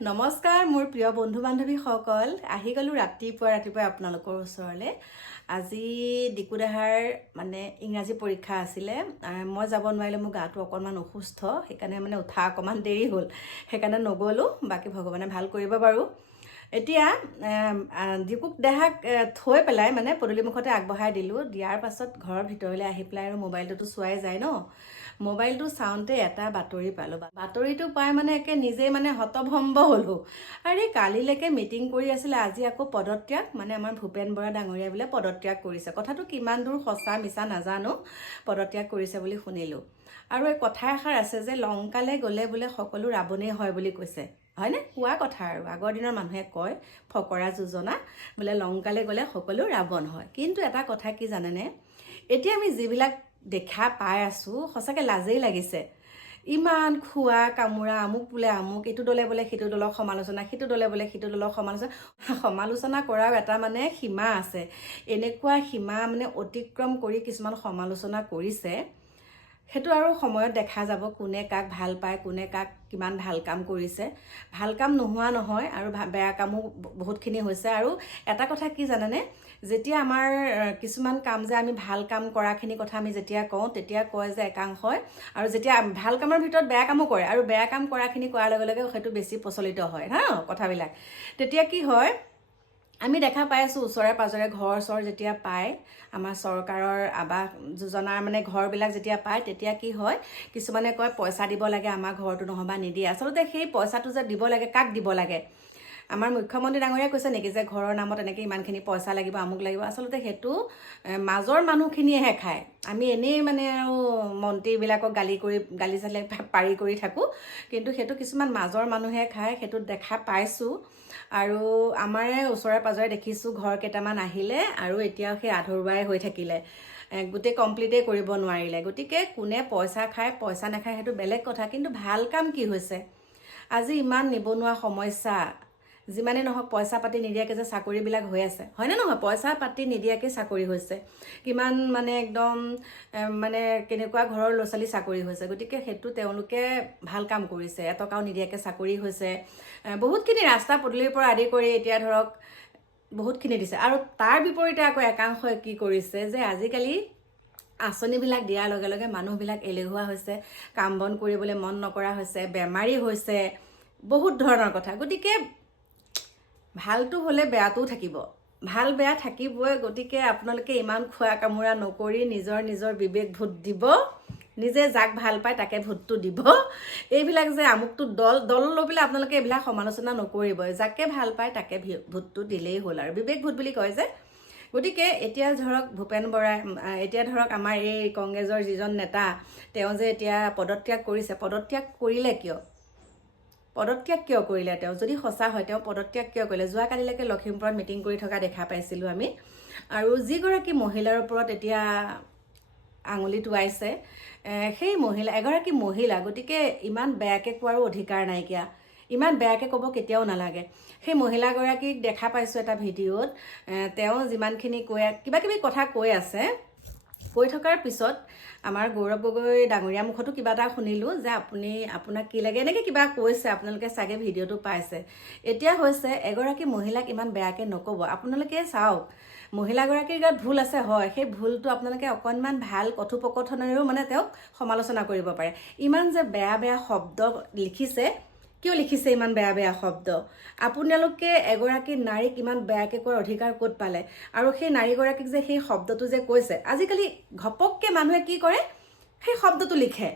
নমস্কাৰ মোৰ প্ৰিয় বন্ধু বান্ধৱীসকল আহি গ'লো ৰাতিপুৱা আপোনালোকৰ ওচৰলৈ আজি ডিকুদাহাৰ মানে ইংৰাজী পৰীক্ষা আছিলে মই যাব নোৱাৰিলে মোৰ গাটো অকণমান অসুস্থ সেইকাৰণে মানে উঠা অকণমান দেৰি হ'ল সেইকাৰণে নগ'লো বাকী ভগৱানে ভাল কৰিব বাৰু এতিয়া ডিকুক দেহাক থৈ পেলাই মানে পদূলিমুখতে আগবঢ়াই দিলোঁ দিয়াৰ পাছত ঘৰৰ ভিতৰলৈ আহি পেলাই আৰু মোবাইলটোতো চোৱাই যায় ন মোবাইলটো চাওঁতে এটা বাতৰি পালোঁ বাতৰিটো পাই মানে একে নিজেই মানে হতভম্ব হ'লোঁ আৰে কালিলৈকে মিটিং কৰি আছিলে আজি আকৌ পদত্যাগ মানে আমাৰ ভূপেন বৰা ডাঙৰীয়াই বোলে পদত্যাগ কৰিছে কথাটো কিমান দূৰ সঁচা মিছা নাজানো পদত্যাগ কৰিছে বুলি শুনিলোঁ আৰু এই কথা এষাৰ আছে যে লংকালৈ গ'লে বোলে সকলো ৰাৱণেই হয় বুলি কৈছে হয়নে কোৱা কথা আৰু আগৰ দিনৰ মানুহে কয় ফকৰা যোজনা বোলে লংকালৈ গ'লে সকলো ৰাৱণ হয় কিন্তু এটা কথা কি জানেনে এতিয়া আমি যিবিলাক দেখা পাই আছোঁ সঁচাকৈ লাজেই লাগিছে ইমান খোৱা কামোৰা আমুক বোলে আমুক এইটো দলে বোলে সিটো দলক সমালোচনা সিটো দলে বোলে সিটো দলক সমালোচনা কৰাৰ এটা মানে সীমা আছে এনেকুৱা সীমা মানে অতিক্ৰম কৰি কিছুমান সমালোচনা কৰিছে সেইটো আৰু সময়ত দেখা যাব কোনে কাক ভাল পায় কোনে কাক কিমান ভাল কাম কৰিছে ভাল কাম নোহোৱা নহয় আৰু বেয়া কামো বহুতখিনি হৈছে আৰু এটা কথা কি জানেনে যেতিয়া আমাৰ কিছুমান কাম যে আমি ভাল কাম কৰাখিনি কথা আমি যেতিয়া কওঁ তেতিয়া কয় যে একাংশই আৰু যেতিয়া ভাল কামৰ ভিতৰত বেয়া কামো কৰে আৰু বেয়া কাম কৰাখিনি কৰাৰ লগে লগে সেইটো বেছি প্ৰচলিত হয় হা কথাবিলাক তেতিয়া কি হয় আমি দেখা পাই আছোঁ ওচৰে পাজৰে ঘৰ চৰ যেতিয়া পায় আমাৰ চৰকাৰৰ আৱাস যোজনাৰ মানে ঘৰবিলাক যেতিয়া পায় তেতিয়া কি হয় কিছুমানে কয় পইচা দিব লাগে আমাৰ ঘৰটো নহ'বা নিদিয়ে আচলতে সেই পইচাটো যে দিব লাগে কাক দিব লাগে আমাৰ মুখ্যমন্ত্ৰী ডাঙৰীয়াই কৈছে নেকি যে ঘৰৰ নামত এনেকৈ ইমানখিনি পইচা লাগিব আমুক লাগিব আচলতে সেইটো মাজৰ মানুহখিনিয়েহে খায় আমি এনেই মানে আৰু মন্ত্ৰীবিলাকক গালি চালি পাৰি কৰি থাকোঁ কিন্তু সেইটো কিছুমান মাজৰ মানুহে খায় সেইটো দেখা পাইছোঁ আৰু আমাৰে ওচৰে পাজৰে দেখিছোঁ ঘৰ কেইটামান আহিলে আৰু এতিয়াও সেই আধৰুৱাই হৈ থাকিলে গোটেই কমপ্লিটেই কৰিব নোৱাৰিলে গতিকে কোনে পইচা খায় পইচা নাখায় সেইটো বেলেগ কথা কিন্তু ভাল কাম কি হৈছে আজি ইমান নিবনুৱা সমস্যা যিমানে নহওক পইচা পাতি নিদিয়াকৈ যে চাকৰিবিলাক হৈ আছে হয়নে নহয় পইচা পাতি নিদিয়াকৈ চাকৰি হৈছে কিমান মানে একদম মানে কেনেকুৱা ঘৰৰ ল'ৰা ছোৱালী চাকৰি হৈছে গতিকে সেইটো তেওঁলোকে ভাল কাম কৰিছে এটকাও নিদিয়াকৈ চাকৰি হৈছে বহুতখিনি ৰাস্তা পদূলিৰ পৰা আদি কৰি এতিয়া ধৰক বহুতখিনি দিছে আৰু তাৰ বিপৰীতে আকৌ একাংশই কি কৰিছে যে আজিকালি আঁচনিবিলাক দিয়াৰ লগে লগে মানুহবিলাক এলেহুৱা হৈছে কাম বন কৰিবলৈ মন নকৰা হৈছে বেমাৰী হৈছে বহুত ধৰণৰ কথা গতিকে ভালটো হ'লে বেয়াটোও থাকিব ভাল বেয়া থাকিবই গতিকে আপোনালোকে ইমান খোৱা কামোৰা নকৰি নিজৰ বিবেক ভোট দিব নিজে যাক ভাল পায় তাকে ভোটটো দিব এইবিলাক যে আমুকটো দল লৈ পেলাই আপোনালোকে এইবিলাক সমালোচনা নকৰিবই যাকে ভাল পায় তাকে ভোটটো দিলেই হ'ল আৰু বিবেক ভোট বুলি কয় যে গতিকে এতিয়া ধৰক ভূপেন বৰাই এতিয়া ধৰক আমাৰ এই কংগ্ৰেছৰ যিজন নেতা তেওঁ যে এতিয়া পদত্যাগ কৰিলে পদত্যাগ কিয় কৰিলে তেওঁ যদি সঁচা হয় তেওঁ পদত্যাগ কিয় কৰিলে যোৱাকালিলৈকে লখিমপুৰত মিটিং কৰি থকা দেখা পাইছিলোঁ আমি আৰু যিগৰাকী মহিলাৰ ওপৰত এতিয়া আঙুলি টোৱাইছে সেই এগৰাকী মহিলা গতিকে ইমান বেয়াকৈ কোৱাৰো অধিকাৰ নাইকিয়া ইমান বেয়াকৈ ক'ব কেতিয়াও নালাগে সেই মহিলাগৰাকীক দেখা পাইছোঁ এটা ভিডিঅ'ত তেওঁ যিমানখিনি কিবা কিবি কথা কৈ আছে কৈ থকাৰ পিছত আমাৰ গৌৰৱ গগৈ ডাঙৰীয়া মুখতো কিবা এটা শুনিলোঁ যে আপোনাক কি লাগে এনেকৈ কিবা কৈছে আপোনালোকে চাগে ভিডিঅ'টো পাইছে এতিয়া হৈছে এগৰাকী মহিলাক ইমান বেয়াকৈ নক'ব আপোনালোকে চাওক মহিলাগৰাকীৰ গাত ভুল আছে হয় সেই ভুলটো আপোনালোকে অকণমান ভাল কথোপকথনেৰেও মানে তেওঁক সমালোচনা কৰিব পাৰে ইমান যে বেয়া শব্দ লিখিছে কিয় লিখিছে ইমান বেয়া শব্দ আপোনালোকে এগৰাকী নাৰীক ইমান বেয়াকৈ কোৱাৰ অধিকাৰ ক'ত পালে আৰু সেই নাৰীগৰাকীক যে সেই শব্দটো যে কৈছে আজিকালি ঘপককৈ মানুহে কি কৰে সেই শব্দটো লিখে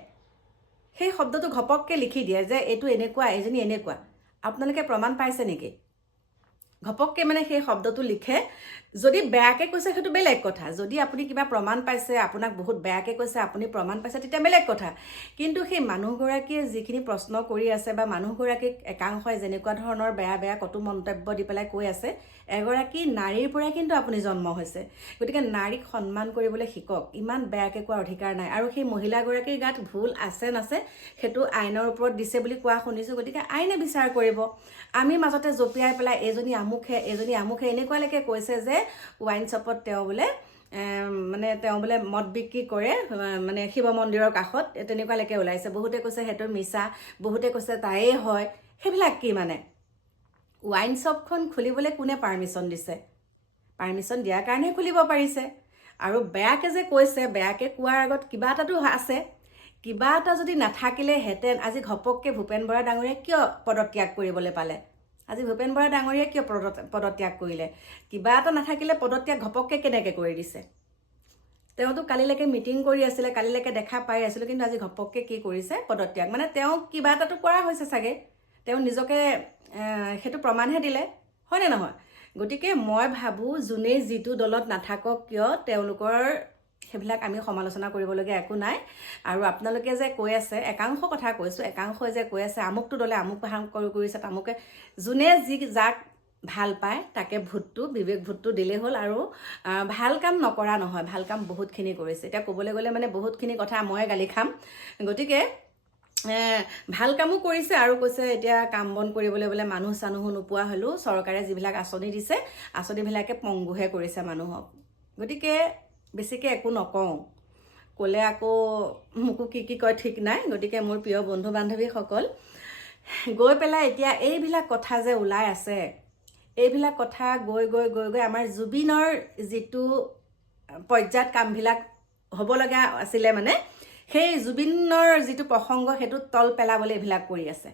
সেই শব্দটো ঘপককৈ লিখি দিয়ে যে এইটো এনেকুৱা এজনী এনেকুৱা আপোনালোকে প্ৰমাণ পাইছে নেকি ঘপককৈ মানে সেই শব্দটো লিখে যদি বেয়াকৈ কৈছে সেইটো বেলেগ কথা যদি আপুনি কিবা প্ৰমাণ পাইছে আপোনাক বহুত বেয়াকৈ কৈছে আপুনি প্ৰমাণ পাইছে তেতিয়া বেলেগ কথা কিন্তু সেই মানুহগৰাকীয়ে যিখিনি প্ৰশ্ন কৰি আছে বা মানুহগৰাকীক একাংশই যেনেকুৱা ধৰণৰ বেয়া কটু মন্তব্য দি পেলাই কৈ আছে এগৰাকী নাৰীৰ পৰাই কিন্তু আপুনি জন্ম হৈছে গতিকে নাৰীক সন্মান কৰিবলৈ শিকক ইমান বেয়াকৈ কোৱাৰ অধিকাৰ নাই আৰু সেই মহিলাগৰাকীৰ গাত ভুল আছে নাছে সেইটো আইনৰ ওপৰত দিছে বুলি কোৱা শুনিছোঁ গতিকে আইনে বিচাৰ কৰিব আমি মাজতে জপিয়াই পেলাই এজনী আমুখে এনেকুৱালৈকে কৈছে যে ৱাইন শ্বপত তেওঁ বোলে মানে তেওঁ বোলে মদ বিক্ৰী কৰে মানে শিৱ মন্দিৰৰ কাষত তেনেকুৱালৈকে ওলাইছে বহুতে কৈছে সেইটো মিছা বহুতে কৈছে তায়েই হয় সেইবিলাক কি মানে? ৱাইন শ্বপখন খুলিবলৈ কোনে পাৰ্মিশ্যন দিছে? পাৰ্মিশ্যন দিয়াৰ কাৰণে খুলিব পাৰিছে। আৰু বেয়াকৈ যে কৈছে, বেয়াকৈ কোৱাৰ আগত কিবা এটাতো আছে। কিবা এটা যদি নাথাকিলেহেঁতেন আজি ঘপককৈ ভূপেন বৰা ডাঙৰীয়াই কিয় পদত্যাগ কৰিবলৈ পালে? আজি ভূপেন বৰা ডাঙৰীয়াই কিয় পদত্যাগ কৰিলে? কিবা এটা নাথাকিলে পদত্যাগ ঘপককৈ কেনেকৈ কৰি দিছে? তেওঁতো কালিলৈকে মিটিং কৰি আছিলে, কালিলৈকে দেখা পাই আছিলোঁ, কিন্তু আজি ঘপককৈ কি কৰিছে? পদত্যাগ। মানে তেওঁ কিবা এটাতো কৰা হৈছে চাগে, তেওঁ নিজকে সেইটো প্ৰমাণহে দিলে, হয়নে নহয়? গতিকে মই ভাবোঁ যোনেই যিটো দলত নাথাকক কিয় তেওঁলোকৰ সেইবিলাক আমি সমালোচনা কৰিবলগীয়া একো নাই। আৰু আপোনালোকে যে কৈ আছে, একাংশ কথা কৈছোঁ, একাংশই যে কৈ আছে আমুকটো দলে আমুক কাম কৰিছে, তামুকে, যোনে যাক ভাল পায় তাকে বিবেক ভোটটো দিলেই হ'ল। আৰু ভাল কাম নকৰা নহয়, ভাল কাম বহুতখিনি কৰিছে। এতিয়া ক'বলৈ গ'লে মানে বহুতখিনি কথা ময়ে গালি খাম। গতিকে ভাল কামো কৰিছে আৰু কৈছে এতিয়া কাম বন কৰিবলৈ বোলে মানুহ চানুহো নোপোৱা হ'লেও চৰকাৰে যিবিলাক আঁচনি দিছে আঁচনিবিলাকে পংগুহে কৰিছে মানুহক। গতিকে বেছিকৈ একো নকওঁ, ক'লে আকৌ মোকো কি কয় ঠিক নাই। গতিকে মোৰ প্ৰিয় বন্ধু বান্ধৱীসকল, গৈ পেলাই এতিয়া এইবিলাক কথা যে ওলাই আছে, এইবিলাক কথা গৈ আমাৰ জুবিনৰ যিটো পৰ্যায়ত কামবিলাক হ'ব লগা আছিলে, মানে সেই জুবিনৰ যিটো প্ৰসংগ সেইটো তল পেলাবলৈ এইবিলাক কৰি আছে।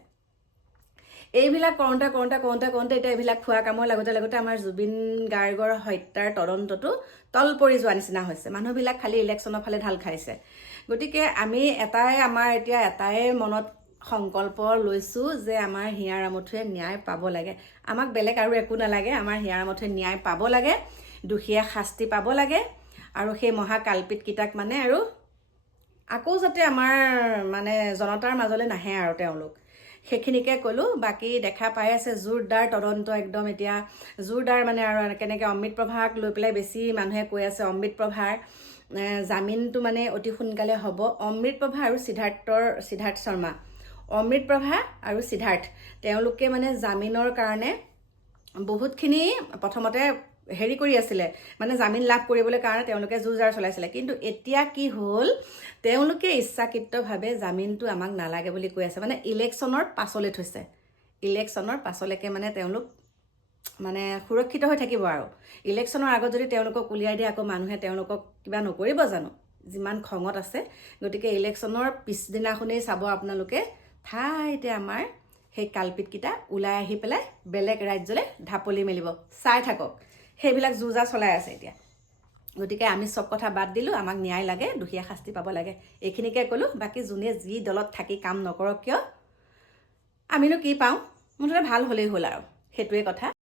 এইবিলাক কৰোঁতে এতিয়া এইবিলাক খোৱা কামৰ লগতে আমাৰ জুবিন গাৰ্গৰ হত্যাৰ তদন্তটো তল পৰি যোৱা নিচিনা হৈছে। মানুহবিলাক খালি ইলেকশ্যনৰ ফালে ঢাল খাইছে। গতিকে আমি আমাৰ এতিয়া এটাই মনত সংকল্প লৈছোঁ যে আমাৰ হিয়া আমঠুৱে ন্যায় পাব লাগে। আমাক বেলেগ আৰু একো নালাগে, আমাৰ হিয়া আমঠুৱে ন্যায় পাব লাগে, দোষীয়ে শাস্তি পাব লাগে। আৰু সেই মহাকালপিতকেইটাক মানে আৰু আকৌ যাতে আমাৰ মানে জনতাৰ মাজলৈ নাহে আৰু তেওঁলোক, সেইখিনিকে ক'লোঁ। বাকী দেখা পাই আছে জোৰদাৰ তদন্ত, একদম এতিয়া জোৰদাৰ মানে আৰু কেনেকৈ অমৃত প্ৰভাক লৈ পেলাই বেছি মানুহে কৈ আছে অমৃত প্ৰভাৰ জামিনটো মানে অতি সোনকালে হ'ব। অমৃত প্ৰভা আৰু সিদ্ধাৰ্থ শৰ্মা, অমৃত প্ৰভা আৰু সিদ্ধাৰ্থ, তেওঁলোকে মানে জামিনৰ কাৰণে বহুতখিনি প্ৰথমতে হেৰি কৰি আছিলে, মানে জামিন লাভ কৰিবলৈ কাৰণে তেওঁলোকে যুঁজ জাৰ চলাইছিলে। কিন্তু এতিয়া কি হ'ল, তেওঁলোকে ইচ্ছাকৃতভাৱে জামিনটো আমাক নালাগে বুলি কৈ আছে। মানে ইলেকশ্যনৰ পাছলৈ থৈছে, ইলেকশ্যনৰ পাছলৈকে মানে তেওঁলোক মানে সুৰক্ষিত হৈ থাকিব। আৰু ইলেকশ্যনৰ আগত যদি তেওঁলোকক উলিয়াই দিয়ে আকৌ মানুহে তেওঁলোকক কিবা নকৰিব জানো, যিমান খঙত আছে। গতিকে ইলেকশ্যনৰ পিছদিনাখনেই চাব আপোনালোকে ঠাইতে আমাৰ সেই কালপিতকেইটা ওলাই আহি পেলাই বেলেগ ৰাজ্যলৈ ঢাপলি মেলিব। চাই থাকক, সেইবিলাক যুঁজা চলাই আছে এতিয়া। গতিকে আমি চব কথা বাদ দিলোঁ, আমাক ন্যায় লাগে, দোষীয়ে শাস্তি পাব লাগে, এইখিনিকে ক'লোঁ। বাকী যোনে যি দলত থাকি কাম নকৰক কিয়, আমিনো কি পাওঁ, মুঠতে ভাল হ'লেই হ'ল আৰু সেইটোৱে কথা।